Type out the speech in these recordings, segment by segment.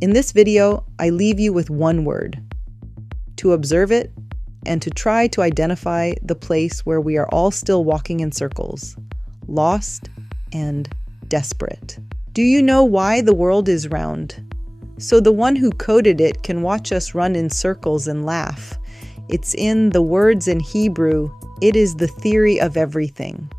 In this video, I leave you with one word: to observe it and to try to identify the place where we are all still walking in circles, lost and desperate. Do you know why the world is round? So the one who coded it can watch us run in circles and laugh. It's in the words in Hebrew. It is the theory of everything.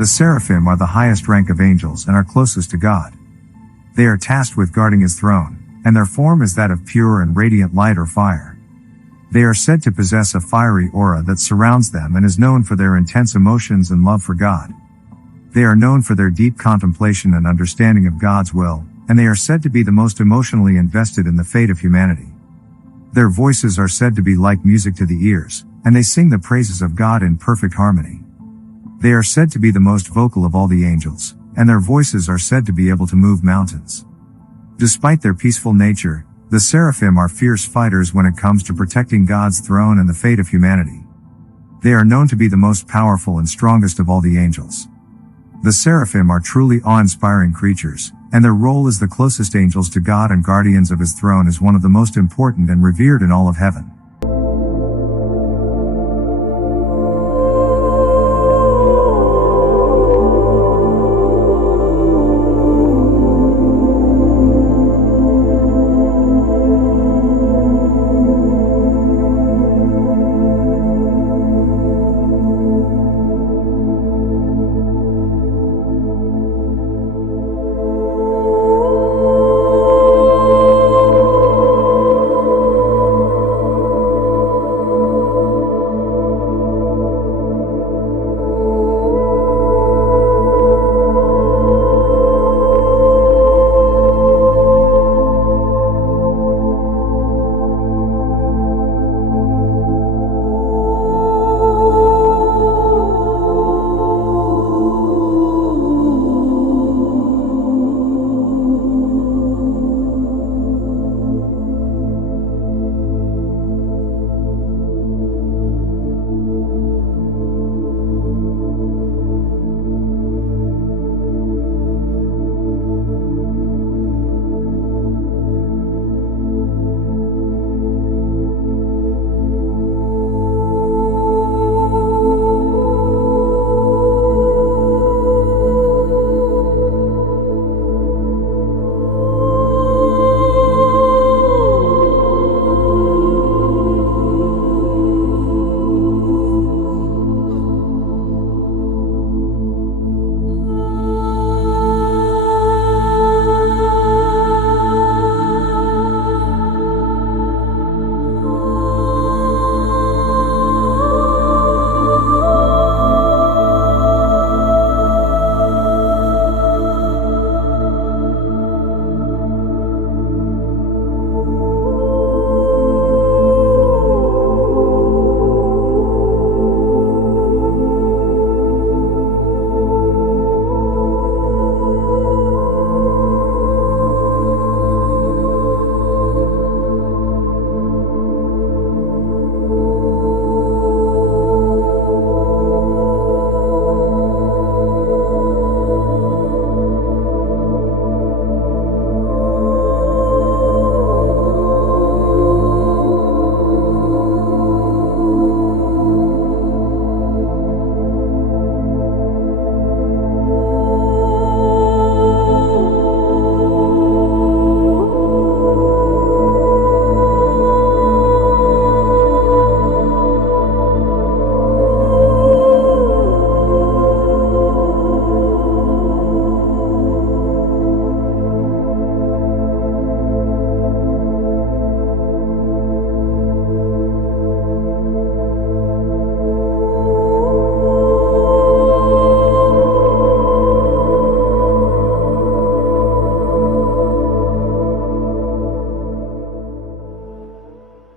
The seraphim are the highest rank of angels and are closest to God. They are tasked with guarding his throne, and their form is that of pure and radiant light or fire. They are said to possess a fiery aura that surrounds them and is known for their intense emotions and love for God. They are known for their deep contemplation and understanding of God's will, and they are said to be the most emotionally invested in the fate of humanity. Their voices are said to be like music to the ears, and they sing the praises of God in perfect harmony. They are said to be the most vocal of all the angels, and their voices are said to be able to move mountains. Despite their peaceful nature, the seraphim are fierce fighters when it comes to protecting God's throne and the fate of humanity. They are known to be the most powerful and strongest of all the angels. The seraphim are truly awe-inspiring creatures, and their role as the closest angels to God and guardians of his throne is one of the most important and revered in all of heaven.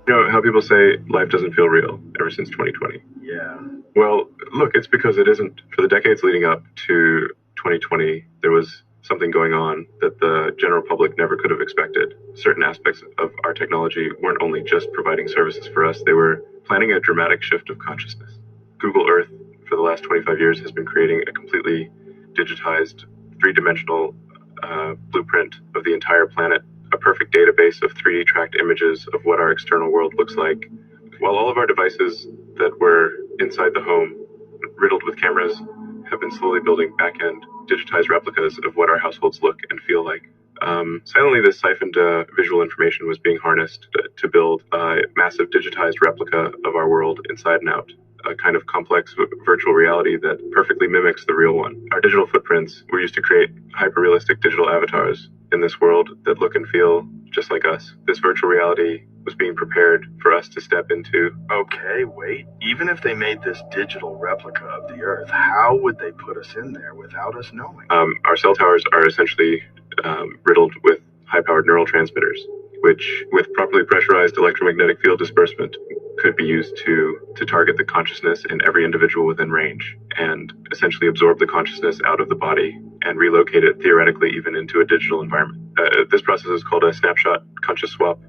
You know how people say life doesn't feel real ever since 2020? Yeah. Well, look, it's because it isn't. For the decades leading up to 2020, there was something going on that the general public never could have expected. Certain aspects of our technology weren't only just providing services for us, they were planning a dramatic shift of consciousness. Google Earth, for the last 25 years, has been creating a completely digitized, three-dimensional blueprint of the entire planet, a perfect database of 3D tracked images of what our external world looks like. While all of our devices that were inside the home, riddled with cameras, have been slowly building back-end digitized replicas of what our households look and feel like. Silently, this siphoned visual information was being harnessed to build a massive digitized replica of our world inside and out. a kind of complex virtual reality that perfectly mimics the real one. Our digital footprints were used to create hyper-realistic digital avatars in this world that look and feel just like us. This virtual reality was being prepared for us to step into. Okay, wait. Even if they made this digital replica of the Earth, how would they put us in there without us knowing? Our cell towers are essentially riddled with high-powered neural transmitters, which, with properly pressurized electromagnetic field disbursement, could be used to target the consciousness in every individual within range and essentially absorb the consciousness out of the body and relocate it theoretically even into a digital environment. This process is called a snapshot conscious swap.